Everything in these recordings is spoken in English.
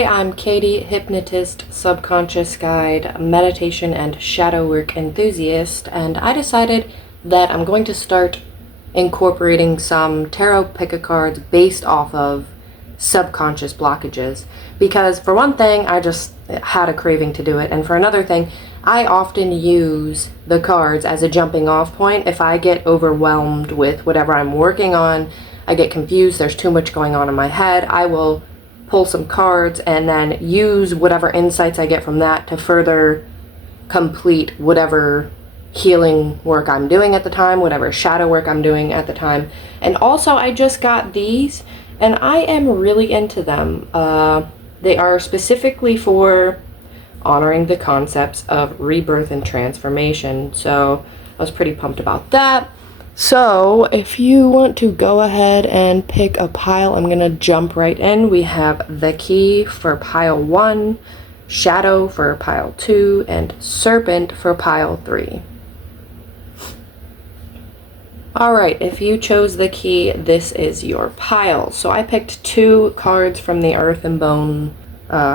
Hey, I'm Katie, hypnotist, subconscious guide, meditation and shadow work enthusiast, and I decided that I'm going to start incorporating some tarot pick-a cards based off of subconscious blockages, because for one thing I just had a craving to do it, and for another thing I often use the cards as a jumping off point. If I get overwhelmed with whatever I'm working on, I get confused, there's too much going on in my head, I will pull some cards and then use whatever insights I get from that to further complete whatever healing work I'm doing at the time, whatever shadow work I'm doing at the time. And also I just got these and I am really into them. They are specifically for honoring the concepts of rebirth and transformation, so I was pretty pumped about that. So if you want to go ahead and pick a pile, I'm gonna jump right in. We have the Key for pile 1, Shadow for pile 2, and Serpent for pile 3. Alright, if you chose the Key, this is your pile. So I picked 2 cards from the Earth and Bone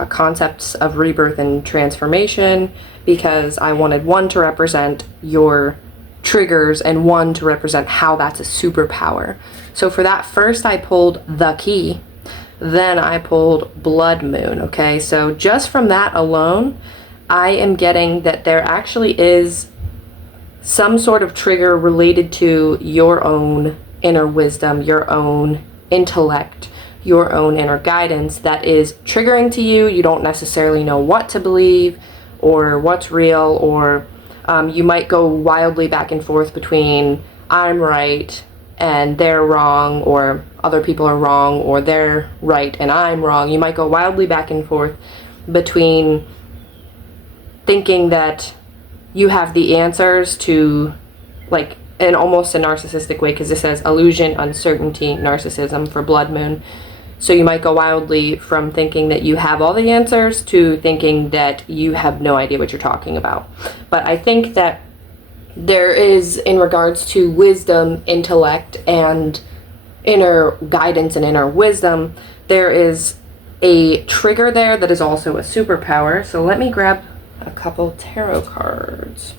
concepts of rebirth and transformation because I wanted one to represent your triggers and one to represent how that's a superpower. So for that, first I pulled the Key, then I pulled Blood Moon. Okay, so just from that alone I am getting that there actually is some sort of trigger related to your own inner wisdom, your own intellect, your own inner guidance that is triggering to you. You don't necessarily know what to believe or what's real, or you might go wildly back and forth between I'm right and they're wrong, or other people are wrong, or they're right and I'm wrong. You might go wildly back and forth between thinking that you have the answers to, like, in almost a narcissistic way, because this says illusion, uncertainty, narcissism for Blood Moon. So you might go wildly from thinking that you have all the answers to thinking that you have no idea what you're talking about. But I think that there is, in regards to wisdom, intellect, and inner guidance and inner wisdom, there is a trigger there that is also a superpower. So let me grab a couple tarot cards.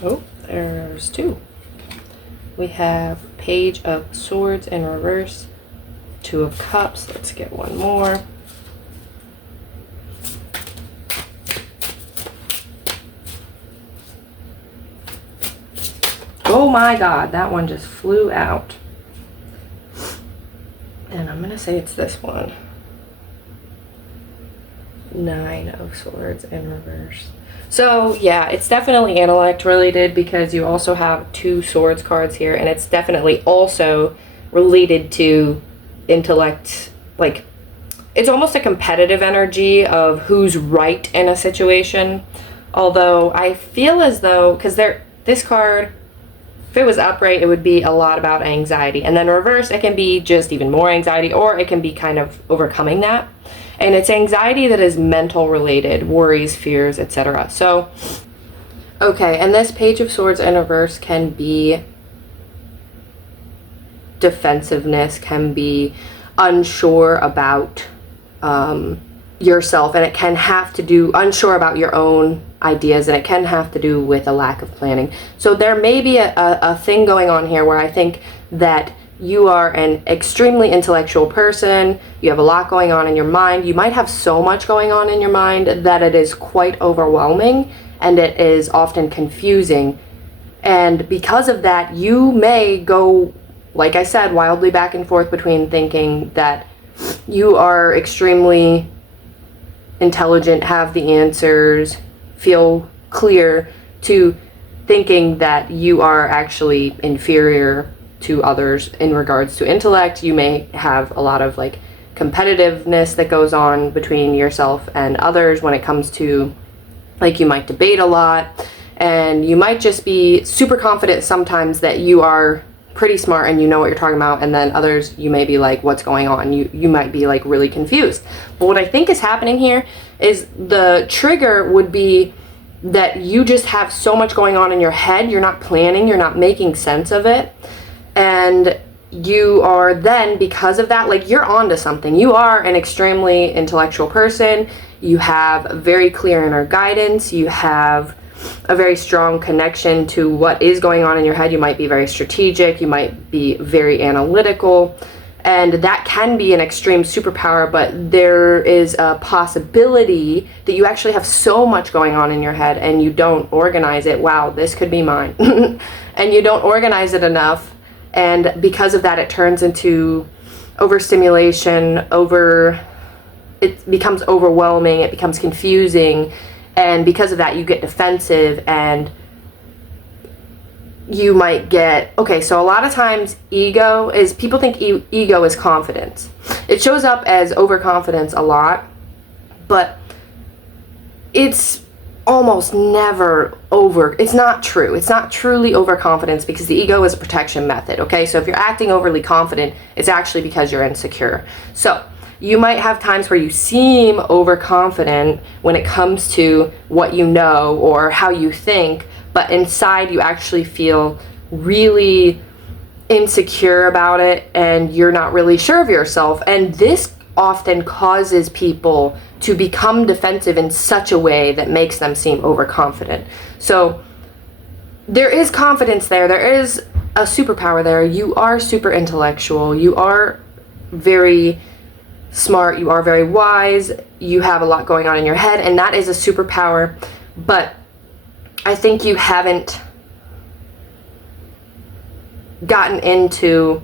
Oh, there's 2. We have Page of Swords in reverse, 2 of Cups. Let's get one more. Oh my God, that one just flew out. And I'm gonna say it's this one. 9 of Swords in reverse. So yeah, it's definitely intellect related because you also have 2 swords cards here, and it's definitely also related to intellect. Like, it's almost a competitive energy of who's right in a situation. Although I feel as though, because this card, if it was upright, it would be a lot about anxiety, and then reverse, it can be just even more anxiety, or it can be kind of overcoming that. And it's anxiety that is mental related, worries, fears, etc. So, okay, and this Page of Swords in reverse can be defensiveness, can be unsure about yourself, and it can have to do, unsure about your own ideas, and it can have to do with a lack of planning. So there may be a thing going on here where I think that you are an extremely intellectual person, you have a lot going on in your mind, you might have so much going on in your mind that it is quite overwhelming and it is often confusing. And because of that, you may go, like I said, wildly back and forth between thinking that you are extremely intelligent, have the answers, feel clear, to thinking that you are actually inferior to others in regards to intellect. You may have a lot of like competitiveness that goes on between yourself and others when it comes to, like, you might debate a lot, and you might just be super confident sometimes that you are pretty smart and you know what you're talking about, and then others you may be like, what's going on? You might be like really confused. But what I think is happening here is the trigger would be that you just have so much going on in your head, you're not planning, you're not making sense of it, and you are then, because of that, like, you're onto something. You are an extremely intellectual person, you have very clear inner guidance, you have a very strong connection to what is going on in your head. You might be very strategic, you might be very analytical, and that can be an extreme superpower, but there is a possibility that you actually have so much going on in your head and you don't organize it. Wow, this could be mine. And you don't organize it enough, and because of that it turns into overstimulation, it becomes overwhelming, it becomes confusing, and because of that you get defensive, and you might get, okay, so a lot of times people think ego is confidence. It shows up as overconfidence a lot, but it's almost never it's not true. It's not truly overconfidence, because the ego is a protection method, okay? So if you're acting overly confident, it's actually because you're insecure. So you might have times where you seem overconfident when it comes to what you know or how you think, but inside you actually feel really insecure about it and you're not really sure of yourself. And this often causes people to become defensive in such a way that makes them seem overconfident. So there is confidence there. There is a superpower there. You are super intellectual. You are very smart. You are very wise. You have a lot going on in your head, and that is a superpower. But I think you haven't gotten into,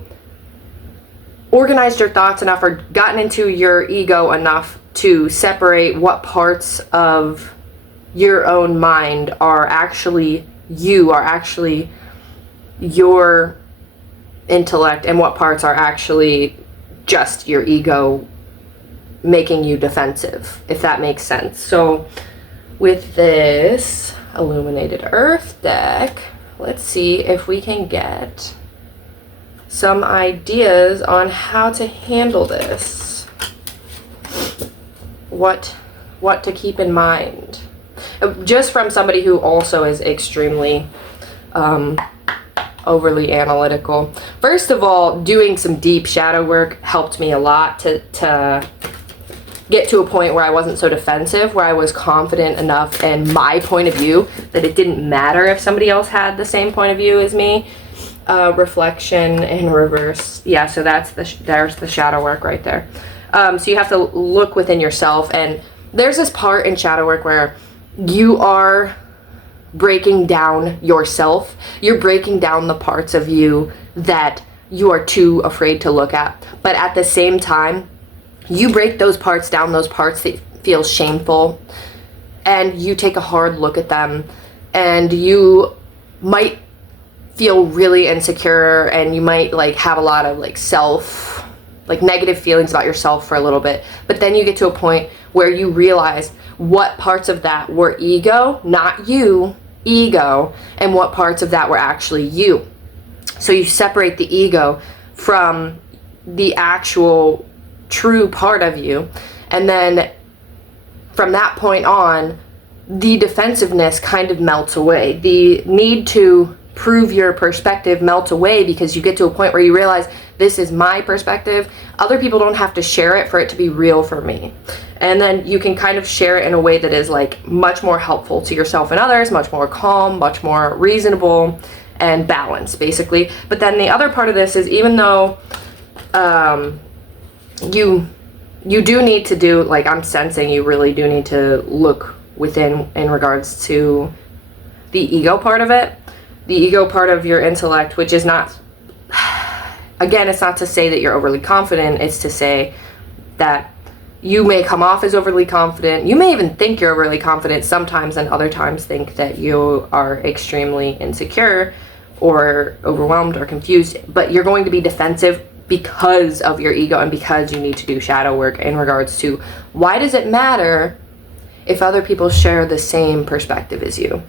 organized your thoughts enough, or gotten into your ego enough to separate what parts of your own mind are actually your intellect, and what parts are actually just your ego making you defensive, if that makes sense. So with this illuminated earth deck, let's see if we can get some ideas on how to handle this, what to keep in mind, just from somebody who also is extremely overly analytical. First of all, doing some deep shadow work helped me a lot to get to a point where I wasn't so defensive, where I was confident enough in my point of view that it didn't matter if somebody else had the same point of view as me. Reflection in reverse. Yeah, so there's the shadow work right there. So you have to look within yourself, and there's this part in shadow work where you are breaking down yourself. You're breaking down the parts of you that you are too afraid to look at. But at the same time, you break those parts down, those parts that feel shameful, and you take a hard look at them, and you might feel really insecure, and you might have a lot of negative feelings about yourself for a little bit. But then you get to a point where you realize what parts of that were ego, not you, ego, and what parts of that were actually you. So you separate the ego from the actual true part of you, and then from that point on, the defensiveness kind of melts away. The need to prove your perspective melts away, because you get to a point where you realize, this is my perspective. Other people don't have to share it for it to be real for me. And then you can kind of share it in a way that is much more helpful to yourself and others, much more calm, much more reasonable, and balanced, basically. But then the other part of this is, even though you do need to do, I'm sensing you really do need to look within in regards to the ego part of it. The ego part of your intellect, which is not, again, it's not to say that you're overly confident, it's to say that you may come off as overly confident. You may even think you're overly confident sometimes, and other times think that you are extremely insecure or overwhelmed or confused, but you're going to be defensive because of your ego, and because you need to do shadow work in regards to, why does it matter if other people share the same perspective as you?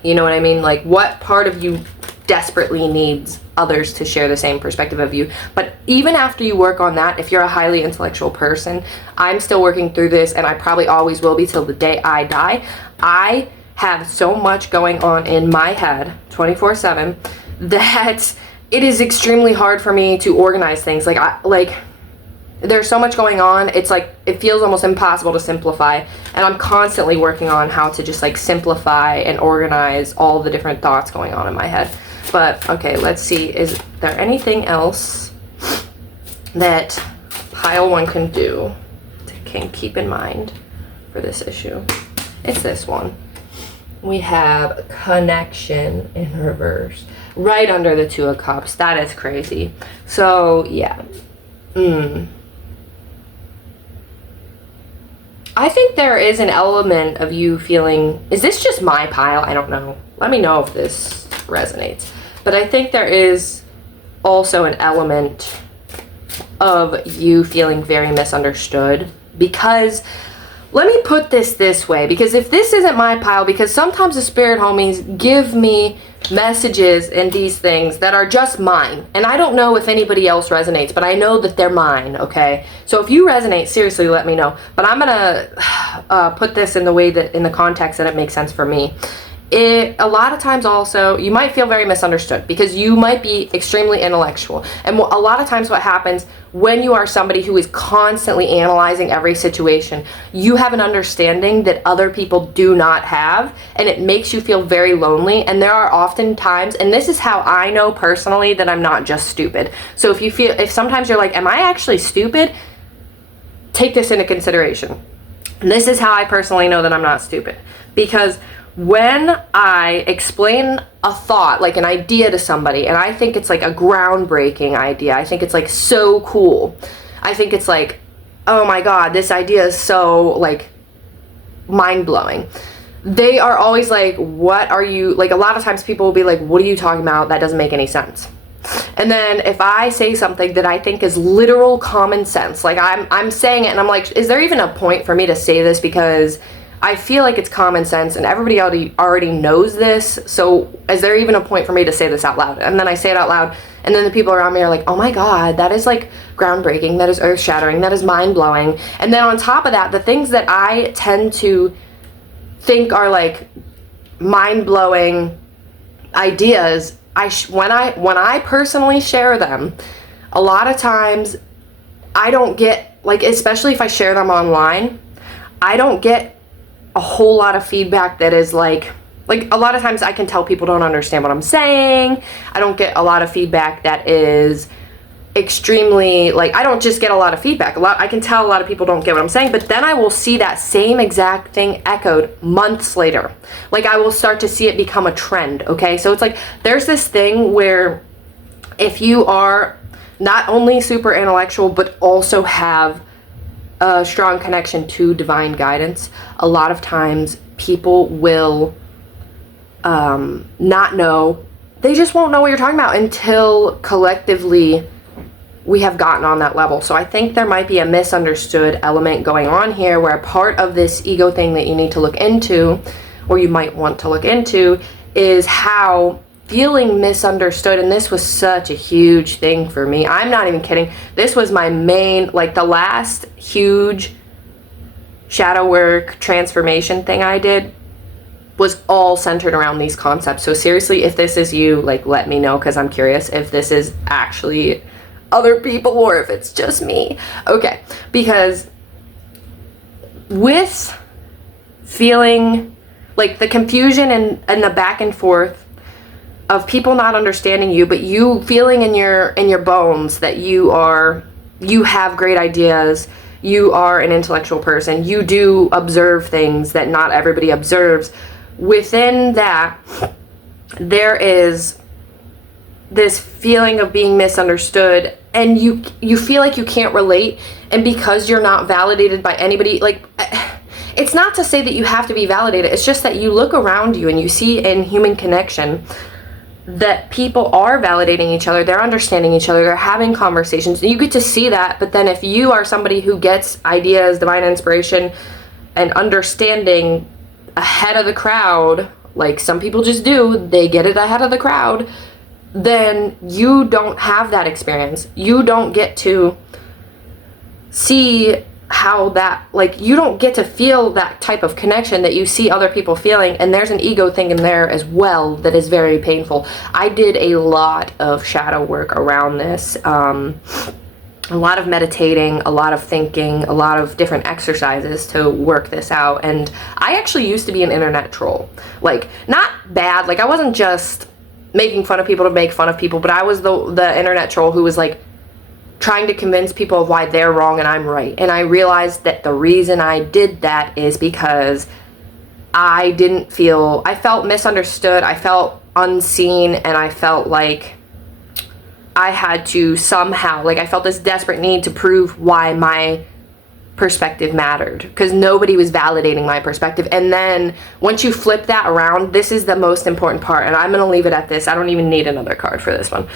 You know what I mean? What part of you desperately needs others to share the same perspective of you. But even after you work on that, if you're a highly intellectual person, I'm still working through this, and I probably always will be till the day I die. I have so much going on in my head 24/7 that it is extremely hard for me to organize things. Like there's so much going on, it's like it feels almost impossible to simplify, and I'm constantly working on how to just like simplify and organize all the different thoughts going on in my head. But okay, let's see, is there anything else that pile 1 can do, can keep in mind for this issue? It's this one. We have connection in reverse right under the 2 of Cups. That is crazy. So yeah, I think there is an element of you feeling, is this just my pile? I don't know. Let me know if this resonates. But I think there is also an element of you feeling very misunderstood, because let me put this way, because if this isn't my pile, because sometimes the spirit homies give me messages and these things that are just mine, and I don't know if anybody else resonates, but I know that they're mine, okay? So if you resonate, seriously, let me know. But I'm gonna put this in the way that, in the context that it makes sense for me. A lot of times also, you might feel very misunderstood because you might be extremely intellectual. And a lot of times what happens when you are somebody who is constantly analyzing every situation, you have an understanding that other people do not have, and it makes you feel very lonely. And there are often times, and this is how I know personally that I'm not just stupid. So if sometimes you're like, am I actually stupid? Take this into consideration. And this is how I personally know that I'm not stupid. Because when I explain a thought, like an idea to somebody, and I think it's like a groundbreaking idea, I think it's like so cool, I think it's like, oh my god, this idea is so like mind-blowing, they are always like, what are you, like a lot of times people will be like, what are you talking about? That doesn't make any sense. And then if I say something that I think is literal common sense, like I'm saying it and I'm like, is there even a point for me to say this, because I feel like it's common sense and everybody already knows this, so is there even a point for me to say this out loud? And then I say it out loud, and then the people around me are like, oh my god, that is like groundbreaking, that is earth-shattering, that is mind-blowing. And then on top of that, the things that I tend to think are like mind-blowing ideas, when I personally share them, a lot of times I don't get, like, especially if I share them online, I don't get a whole lot of feedback that is like a lot of times I can tell people don't understand what I'm saying. I don't get a lot of feedback that is extremely, like, I don't just get a lot of feedback. I can tell a lot of people don't get what I'm saying, but then I will see that same exact thing echoed months later. Like, I will start to see it become a trend, okay? So it's like, there's this thing where if you are not only super intellectual, but also have a strong connection to divine guidance, a lot of times people will not know, they just won't know what you're talking about until collectively we have gotten on that level. So I think there might be a misunderstood element going on here, where part of this ego thing that you need to look into, or you might want to look into, is how feeling misunderstood, and this was such a huge thing for me. I'm not even kidding. This was my main, like the last huge shadow work transformation thing I did was all centered around these concepts. So seriously, if this is you, like, let me know, because I'm curious if this is actually other people or if it's just me. Okay, because with feeling like the confusion and the back and forth of people not understanding you, but you feeling in your bones that you have great ideas, you are an intellectual person, you do observe things that not everybody observes. Within that, there is this feeling of being misunderstood, and you feel like you can't relate, and because you're not validated by anybody, like, it's not to say that you have to be validated, it's just that you look around you and you see in human connection that people are validating each other, they're understanding each other, they're having conversations, and you get to see that. But then if you are somebody who gets ideas, divine inspiration, and understanding ahead of the crowd, like some people just do, they get it ahead of the crowd, then you don't have that experience. You don't get to see how that, like, you don't get to feel that type of connection that you see other people feeling, and there's an ego thing in there as well that is very painful. I did a lot of shadow work around this, a lot of meditating, a lot of thinking, a lot of different exercises to work this out. And I actually used to be an internet troll. Like, not bad, like I wasn't just making fun of people to make fun of people, but I was the internet troll who was like trying to convince people of why they're wrong and I'm right. And I realized that the reason I did that is because I felt misunderstood, I felt unseen, and I felt like I had to somehow, like I felt this desperate need to prove why my perspective mattered, because nobody was validating my perspective. And then once you flip that around, this is the most important part, and I'm going to leave it at this. I don't even need another card for this one.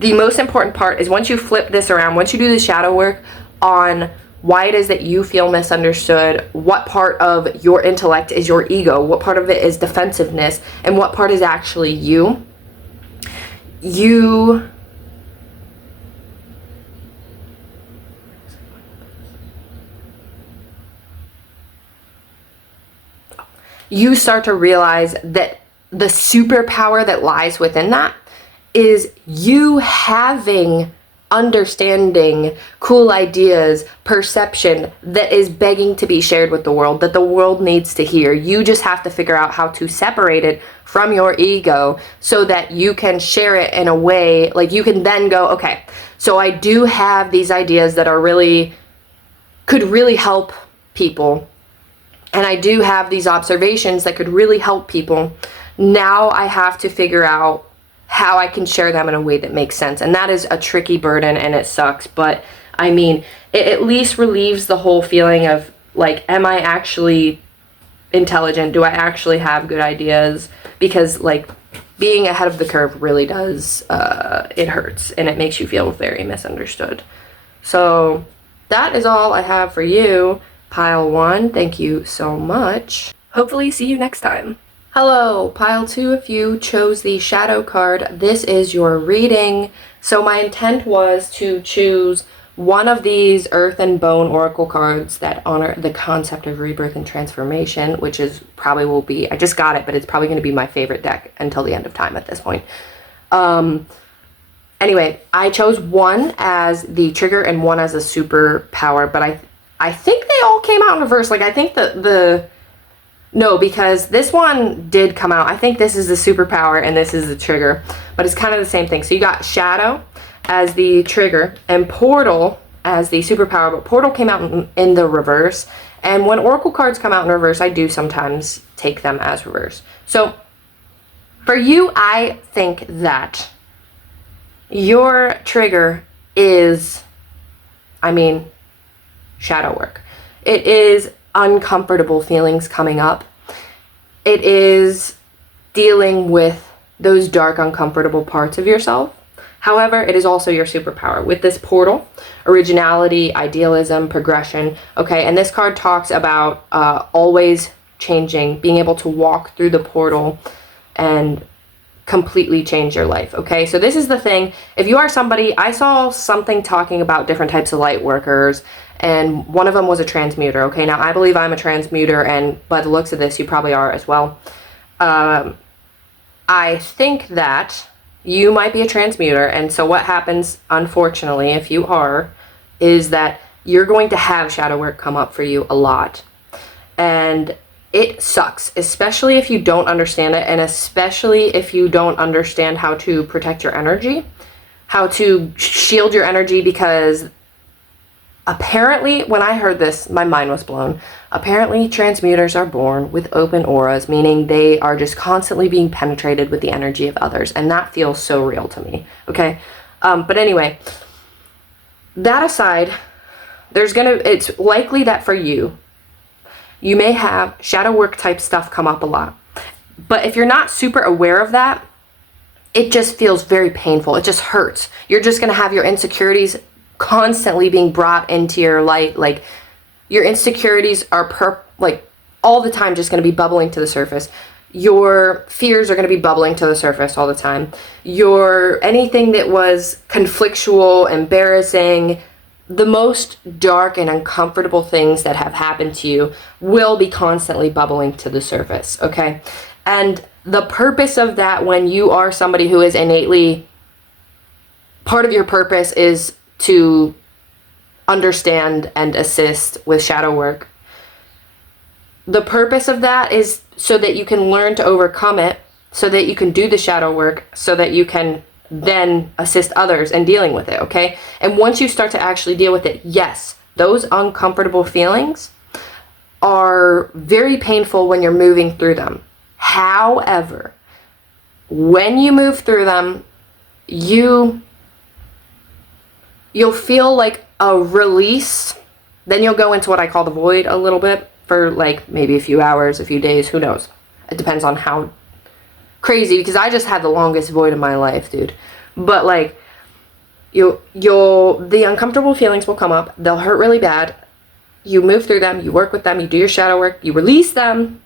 The most important part is once you flip this around, once you do the shadow work on why it is that you feel misunderstood, what part of your intellect is your ego, what part of it is defensiveness, and what part is actually you, you start to realize that the superpower that lies within that is you having understanding, cool ideas, perception that is begging to be shared with the world, that the world needs to hear. You just have to figure out how to separate it from your ego so that you can share it in a way, like you can then go, okay, so I do have these ideas that could really help people. And I do have these observations that could really help people. Now I have to figure out how I can share them in a way that makes sense. And that is a tricky burden, and it sucks. But I mean, it at least relieves the whole feeling of like, am I actually intelligent? Do I actually have good ideas? Because like being ahead of the curve really does, it hurts, and it makes you feel very misunderstood. So that is all I have for you. Pile 1, thank you so much. Hopefully see you next time. Hello, Pile 2, if you chose the shadow card, this is your reading. So my intent was to choose one of these Earth and Bone Oracle cards that honor the concept of rebirth and transformation, which is probably will be, I just got it, but it's probably going to be my favorite deck until the end of time at this point. Anyway, I chose one as the trigger and one as a superpower, but I think they all came out in reverse. Like, I think no, because this one did come out. I think this is the superpower and this is the trigger, but it's kind of the same thing. So you got Shadow as the trigger and Portal as the superpower, but Portal came out in the reverse. And when Oracle cards come out in reverse, I do sometimes take them as reverse. So for you, I think that your trigger is, shadow work. It is uncomfortable feelings coming up. It is dealing with those dark, uncomfortable parts of yourself. However, it is also your superpower. With this portal, originality, idealism, progression, okay, and this card talks about always changing, being able to walk through the portal and completely change your life, okay? So this is the thing. If you are somebody, I saw something talking about different types of light workers, and one of them was a transmuter, okay? Now, I believe I'm a transmuter, and by the looks of this, you probably are as well. I think that you might be a transmuter, and so what happens, unfortunately, if you are, is that you're going to have shadow work come up for you a lot. And it sucks, especially if you don't understand it, and especially if you don't understand how to protect your energy, how to shield your energy, because apparently, when I heard this, my mind was blown. Apparently, transmuters are born with open auras, meaning they are just constantly being penetrated with the energy of others, and that feels so real to me, okay? But anyway, that aside, it's likely that for you, you may have shadow work type stuff come up a lot. But if you're not super aware of that, it just feels very painful. It just hurts. You're just going to have your insecurities constantly being brought into your light. Like, your insecurities are all the time just going to be bubbling to the surface. Your fears are going to be bubbling to the surface all the time. Anything that was conflictual, embarrassing, the most dark and uncomfortable things that have happened to you will be constantly bubbling to the surface, okay? And the purpose of that, when you are somebody who is innately, part of your purpose is to understand and assist with shadow work. The purpose of that is so that you can learn to overcome it, so that you can do the shadow work, so that you can then assist others in dealing with it, okay? And once you start to actually deal with it, yes, those uncomfortable feelings are very painful when you're moving through them. However, when you move through them, you'll feel like a release. Then you'll go into what I call the void a little bit for like maybe a few hours, a few days, who knows? It depends on how crazy, because I just had the longest void of my life, dude. But like the uncomfortable feelings will come up, they'll hurt really bad. You move through them, you work with them, you do your shadow work, you release them,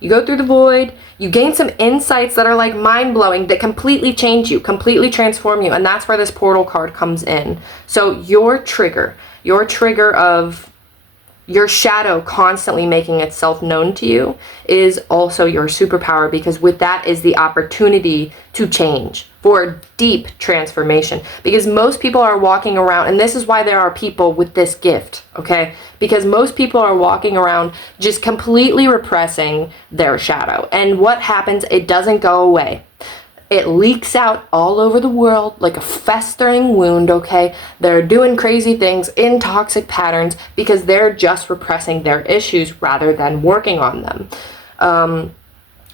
you go through the void, you gain some insights that are like mind-blowing, that completely change you, completely transform you, and that's where this portal card comes in. So your trigger of your shadow constantly making itself known to you is also your superpower, because with that is the opportunity to change, for deep transformation. Because most people are walking around, and this is why there are people with this gift, okay? Because most people are walking around just completely repressing their shadow. And what happens? It doesn't go away. It leaks out all over the world like a festering wound, okay? They're doing crazy things in toxic patterns because they're just repressing their issues rather than working on them.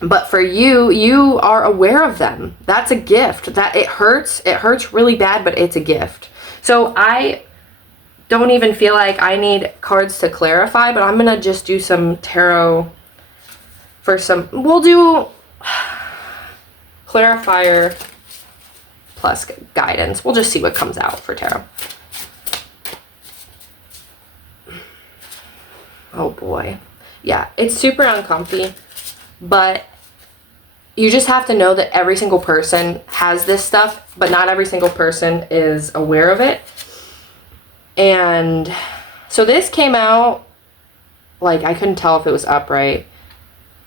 But for you, you are aware of them. That's a gift. That it hurts really bad, but it's a gift. So I don't even feel like I need cards to clarify, but I'm gonna just do some tarot for some, we'll do clarifier plus guidance. We'll just see what comes out for tarot. Oh boy. Yeah, it's super uncomfy, but you just have to know that every single person has this stuff, but not every single person is aware of it. And so this came out, like, I couldn't tell if it was upright,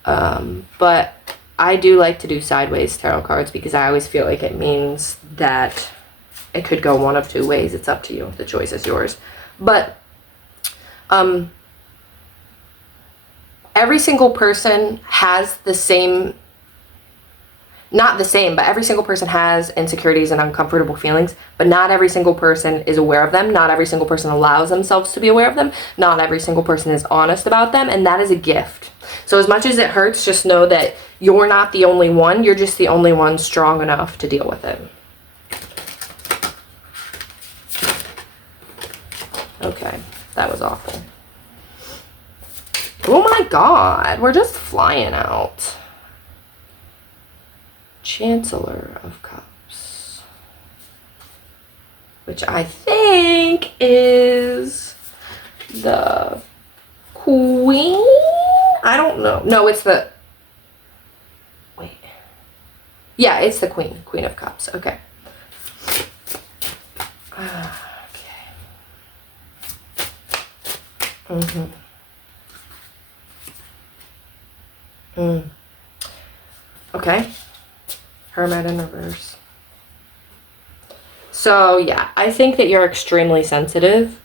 but I do like to do sideways tarot cards because I always feel like it means that it could go one of two ways. It's up to you. The choice is yours. But every single person has the same, not the same, but every single person has insecurities and uncomfortable feelings, but not every single person is aware of them. Not every single person allows themselves to be aware of them. Not every single person is honest about them, and that is a gift. So as much as it hurts, just know that you're not the only one. You're just the only one strong enough to deal with it. Okay, that was awful. Oh my God, we're just flying out. Chancellor of Cups, which I think is the Queen. I don't know. No, it's the, wait. Yeah, it's the Queen. Queen of Cups. Okay. Okay. Okay. Hermit in reverse. So yeah, I think that you're extremely sensitive,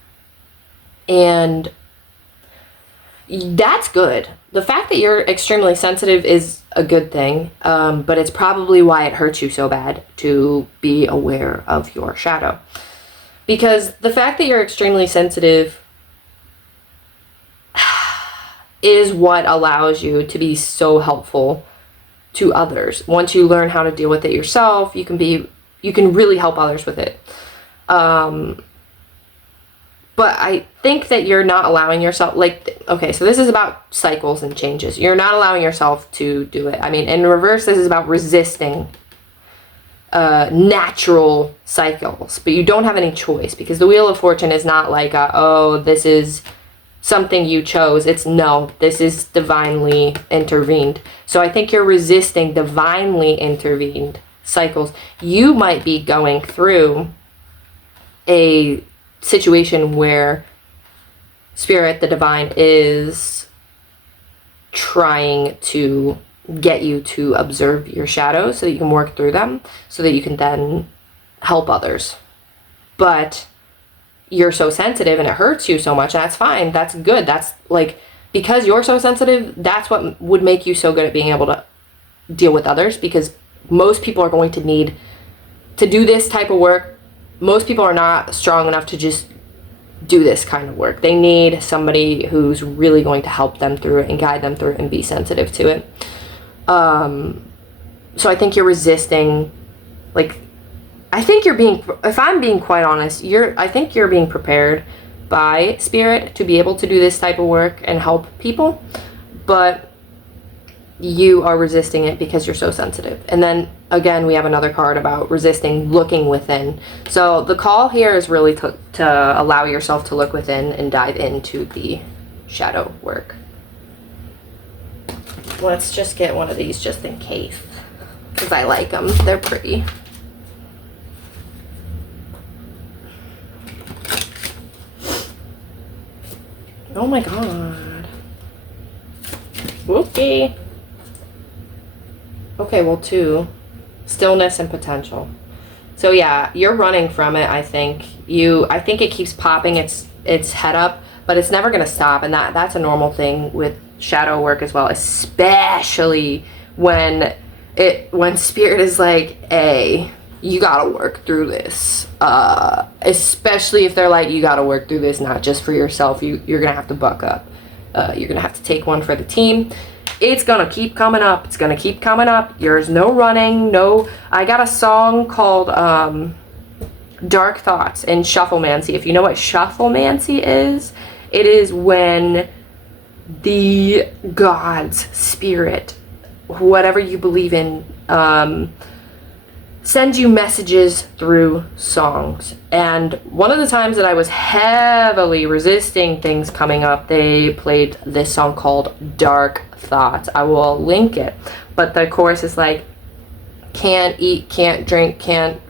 and that's good. The fact that you're extremely sensitive is a good thing, but it's probably why it hurts you so bad to be aware of your shadow. Because the fact that you're extremely sensitive is what allows you to be so helpful to others. Once you learn how to deal with it yourself, you can really help others with it. But I think that you're not allowing yourself, like, okay, so this is about cycles and changes. You're not allowing yourself to do it. I mean, in reverse, this is about resisting natural cycles, but you don't have any choice, because the Wheel of Fortune is not like, oh, this is something you chose. It's no, this is divinely intervened. So I think you're resisting divinely intervened cycles. You might be going through a situation where Spirit, the divine, is trying to get you to observe your shadows so that you can work through them, so that you can then help others. But you're so sensitive and it hurts you so much, and that's fine. That's good. That's like, because you're so sensitive, that's what would make you so good at being able to deal with others, because most people are going to need to do this type of work. Most people are not strong enough to just do this kind of work. They need somebody who's really going to help them through it and guide them through it and be sensitive to it. So I think you're resisting, like, I think you're being, if I'm being quite honest, I think you're being prepared by Spirit to be able to do this type of work and help people, but you are resisting it because you're so sensitive. And then again, we have another card about resisting looking within. So the call here is really to allow yourself to look within and dive into the shadow work. Let's just get one of these just in case, because I like them. They're pretty. Oh my god. Okay. Okay, well, 2. Stillness and potential. So yeah, you're running from it, I think. I think it keeps popping its head up, but it's never gonna stop, and that's a normal thing with shadow work as well, especially when Spirit is like, hey, you gotta work through this. Especially if they're like, you gotta work through this, not just for yourself. You're gonna have to buck up. You're gonna have to take one for the team. It's gonna keep coming up. It's gonna keep coming up. There's no running. No. I got a song called Dark Thoughts and Shufflemancy. If you know what Shufflemancy is, it is when the gods, Spirit, whatever you believe in, send you messages through songs. And one of the times that I was heavily resisting things coming up, they played this song called Dark Thoughts. I will link it. But the chorus is like, can't eat, can't drink, can't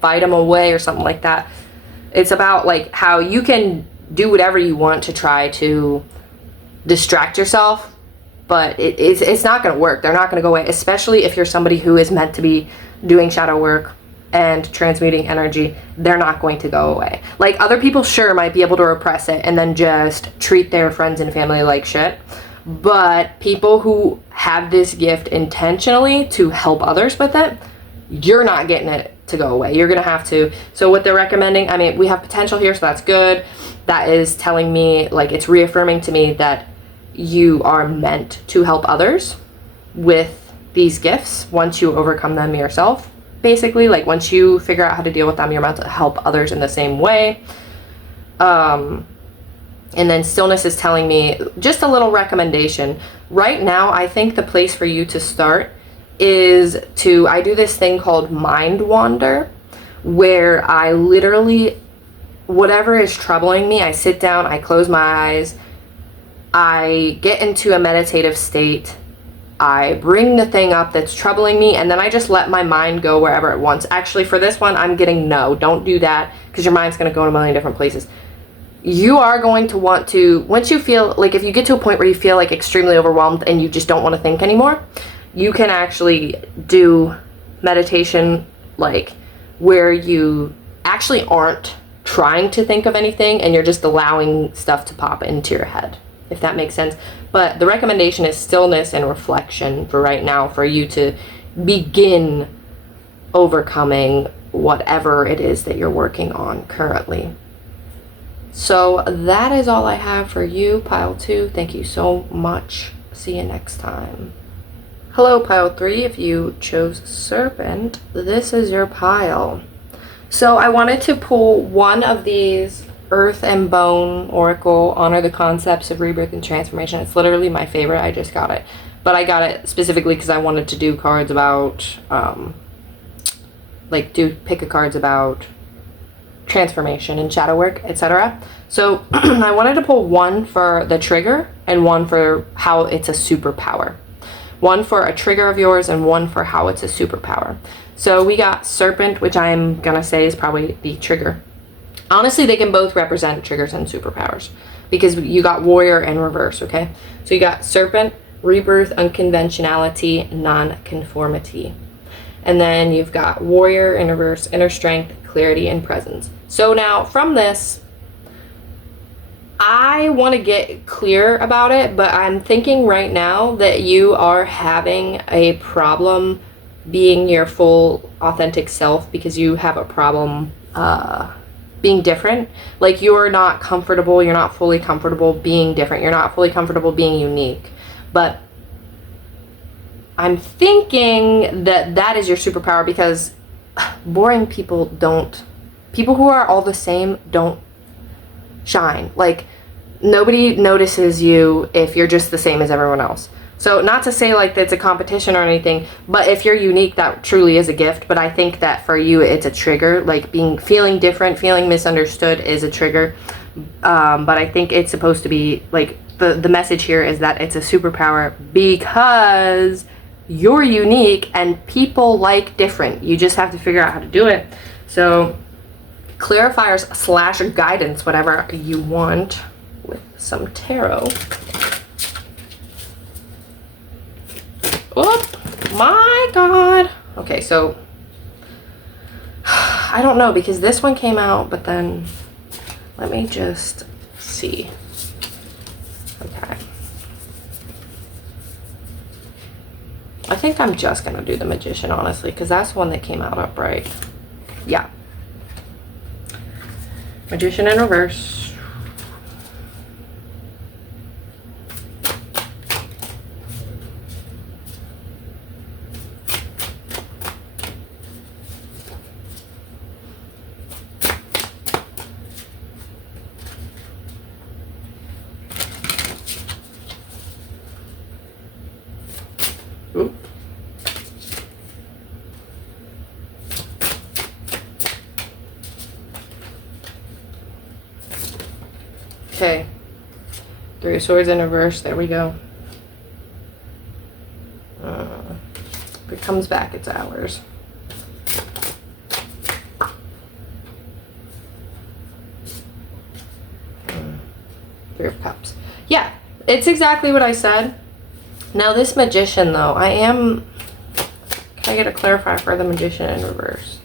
fight them away, or something like that. It's about like how you can do whatever you want to try to distract yourself, but it's not going to work. They're not going to go away, especially if you're somebody who is meant to be doing shadow work and transmuting energy. They're not going to go away. Like, other people sure might be able to repress it and then just treat their friends and family like shit, but people who have this gift intentionally to help others with it, you're not getting it to go away. You're gonna have to. So what they're recommending, I mean, we have potential here, so that's good. That is telling me, like, it's reaffirming to me that you are meant to help others with these gifts once you overcome them yourself. Basically, like, once you figure out how to deal with them, you're meant to help others in the same way. And then stillness is telling me just a little recommendation. Right now, I think the place for you to start is I do this thing called mind wander, where I literally, whatever is troubling me, I sit down, I close my eyes, I get into a meditative state, I bring the thing up that's troubling me, and then I just let my mind go wherever it wants. Actually, for this one, I'm getting no, don't do that, because your mind's going to go in a million different places. You are going to want to, once you feel, like, if you get to a point where you feel like extremely overwhelmed and you just don't want to think anymore, you can actually do meditation, like, where you actually aren't trying to think of anything and you're just allowing stuff to pop into your head, if that makes sense. But the recommendation is stillness and reflection for right now, for you to begin overcoming whatever it is that you're working on currently. So that is all I have for you, Pile 2. Thank you so much. See you next time. Hello, Pile 3. If you chose Serpent, this is your pile. So I wanted to pull one of these Earth and Bone Oracle, Honor the Concepts of Rebirth and Transformation. It's literally my favorite. I just got it. But I got it specifically because I wanted to do cards about, pick a cards about transformation and shadow work, etc. So I wanted to pull one for the trigger and one for how it's a superpower. One for a trigger of yours and one for how it's a superpower. So we got Serpent, which I'm gonna say is probably the trigger. Honestly, they can both represent triggers and superpowers because you got Warrior and Reverse, okay? So you got Serpent, Rebirth, Unconventionality, Non-Conformity. And then you've got Warrior in Reverse, Inner Strength, Clarity, and Presence. So now from this, I want to get clear about it, but I'm thinking right now that you are having a problem being your full authentic self because you have a problem being different. Like you're not comfortable, you're not fully comfortable being different, you're not fully comfortable being unique. But I'm thinking that that is your superpower because boring people don't, people who are all the same don't shine. Like nobody notices you if you're just the same as everyone else. So not to say like that's a competition or anything, but if you're unique, that truly is a gift. But I think that for you, it's a trigger. Like feeling different, feeling misunderstood is a trigger. But I think it's supposed to be like the message here is that it's a superpower because you're unique and people like different. You just have to figure out how to do it. So clarifiers / guidance, whatever you want, with some tarot. Oh my god. Okay, so I don't know because this one came out, but then let me just see. Okay. I think I'm just gonna do the Magician, honestly, because that's one that came out upright. Yeah. Magician in reverse. Oop. Okay, 3 of Swords in reverse, there we go. If it comes back, it's ours. Three of Cups. Yeah, it's exactly what I said. Now this Magician though, can I get a clarifier for the Magician in reverse?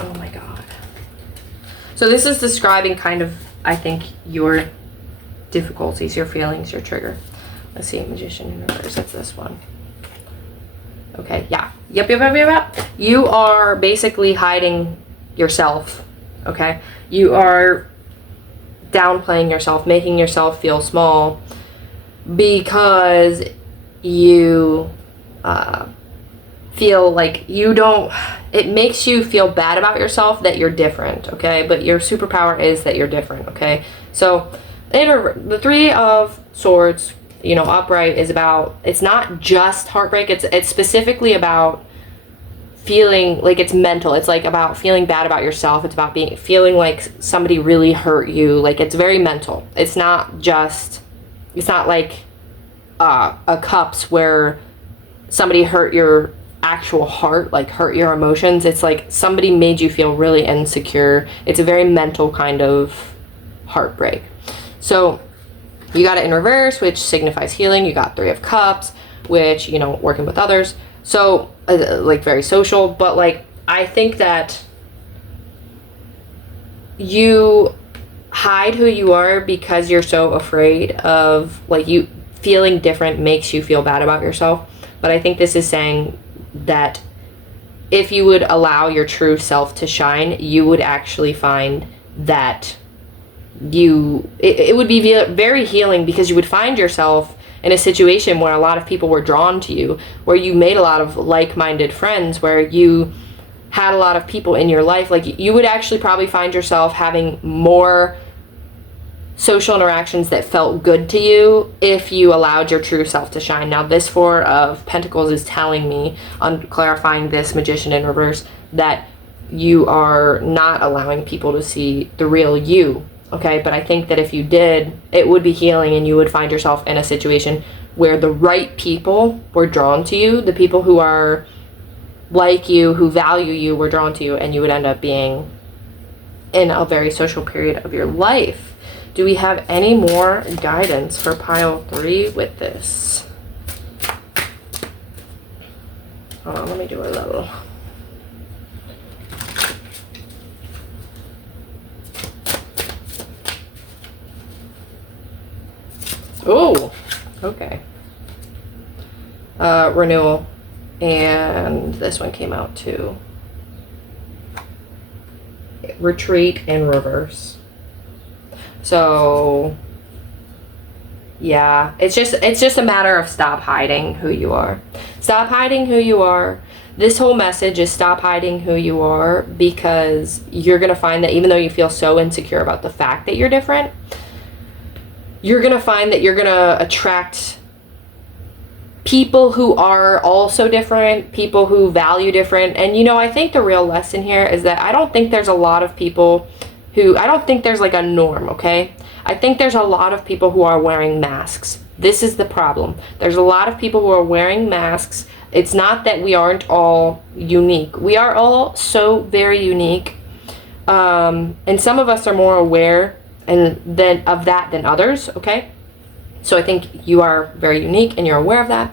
Oh my god. So this is describing kind of, I think, your difficulties, your feelings, your trigger. Let's see, Magician in reverse, it's this one. Okay, yeah. Yep. You are basically hiding yourself, okay? You are downplaying yourself, making yourself feel small because you feel like you don't, it makes you feel bad about yourself that you're different, okay? But your superpower is that you're different, okay? So the 3 of Swords, you know, upright is about, it's not just heartbreak, it's specifically about feeling like it's mental. It's like about feeling bad about yourself. It's about feeling like somebody really hurt you. Like it's very mental. It's not like a cups where somebody hurt your actual heart, like hurt your emotions. It's like somebody made you feel really insecure. It's a very mental kind of heartbreak. So you got it in reverse, which signifies healing. You got 3 of Cups, which, you know, working with others. So like very social, but like I think that you hide who you are because you're so afraid of, like, you feeling different makes you feel bad about yourself. But I think this is saying that if you would allow your true self to shine, you would actually find that it would be very healing, because you would find yourself in a situation where a lot of people were drawn to you, where you made a lot of like-minded friends, where you had a lot of people in your life. Like you would actually probably find yourself having more social interactions that felt good to you if you allowed your true self to shine. Now this 4 of Pentacles is telling me, on clarifying this Magician in reverse, that you are not allowing people to see the real you, okay? But I think that if you did, it would be healing, and you would find yourself in a situation where the right people were drawn to you, the people who are like you, who value you, were drawn to you, and you would end up being in a very social period of your life. Do we have any more guidance for pile 3 with this? Hold on, let me do a little. Oh, okay. Renewal. And this one came out too. Retreat in reverse. So yeah, it's just a matter of stop hiding who you are. Stop hiding who you are. This whole message is stop hiding who you are, because you're going to find that even though you feel so insecure about the fact that you're different, you're going to find that you're going to attract people who are also different, people who value different. And you know, I think the real lesson here is that I don't think there's a lot of people who, I don't think there's like a norm, okay? I think there's a lot of people who are wearing masks. This is the problem. There's a lot of people who are wearing masks. It's not that we aren't all unique. We are all so very unique. And some of us are more aware of that than others, okay? So I think you are very unique and you're aware of that.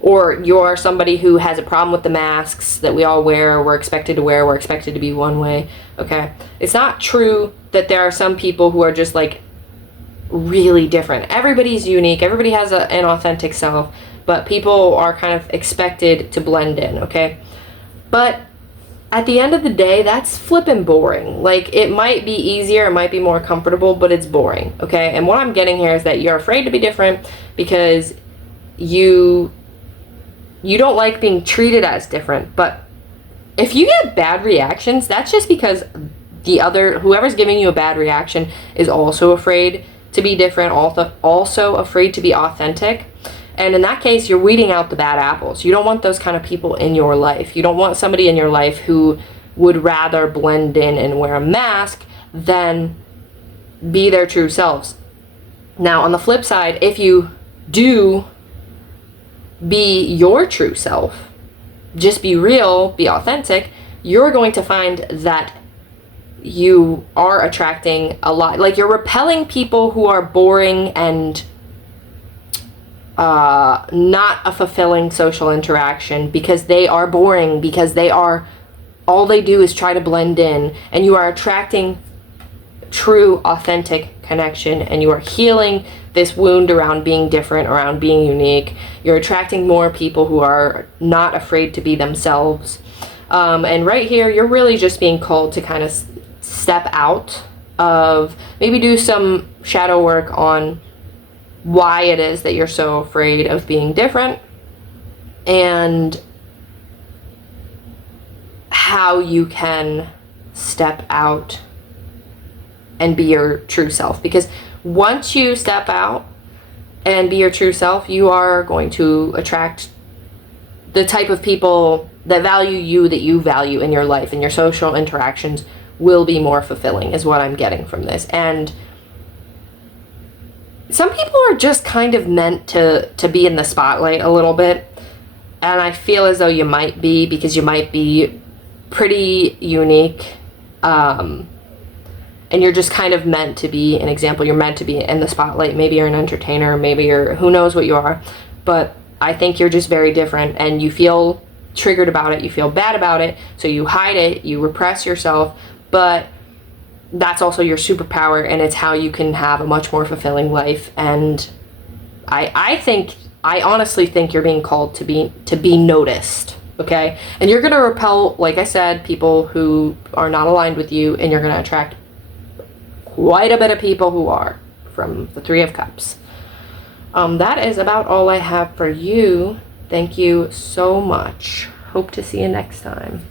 Or you're somebody who has a problem with the masks that we all wear, we're expected to wear, we're expected to be one way, okay? It's not true that there are some people who are just like really different. Everybody's unique, everybody has an authentic self, but people are kind of expected to blend in, okay? But at the end of the day, that's flippin' boring. Like, it might be easier, it might be more comfortable, but it's boring, okay? And what I'm getting here is that you're afraid to be different because you don't like being treated as different. But if you get bad reactions, that's just because whoever's giving you a bad reaction is also afraid to be different, also afraid to be authentic. And in that case, you're weeding out the bad apples. You don't want those kind of people in your life. You don't want somebody in your life who would rather blend in and wear a mask than be their true selves. Now, on the flip side, if you do be your true self, just be real, be authentic, you're going to find that you are attracting a lot. Like, you're repelling people who are boring and not a fulfilling social interaction, because they are boring, because all they do is try to blend in, and you are attracting true authentic connection, and you are healing this wound around being different, around being unique. You're attracting more people who are not afraid to be themselves. And right here, you're really just being called to kind of step out of, maybe do some shadow work on why it is that you're so afraid of being different, and how you can step out and be your true self. Because once you step out and be your true self, you are going to attract the type of people that value you, that you value in your life, and your social interactions will be more fulfilling, is what I'm getting from this. And some people are just kind of meant to be in the spotlight a little bit, and I feel as though you might be, because you might be pretty unique, and you're just kind of meant to be an example. You're meant to be in the spotlight. Maybe you're an entertainer, maybe you're, who knows what you are, but I think you're just very different, and you feel triggered about it, you feel bad about it, so you hide it, you repress yourself. But that's also your superpower, and it's how you can have a much more fulfilling life. And I honestly think you're being called to be noticed, okay? And you're gonna repel, like I said, people who are not aligned with you, and you're gonna attract quite a bit of people who are, from the Three of Cups. That is about all I have for you. Thank you so much. Hope to see you next time.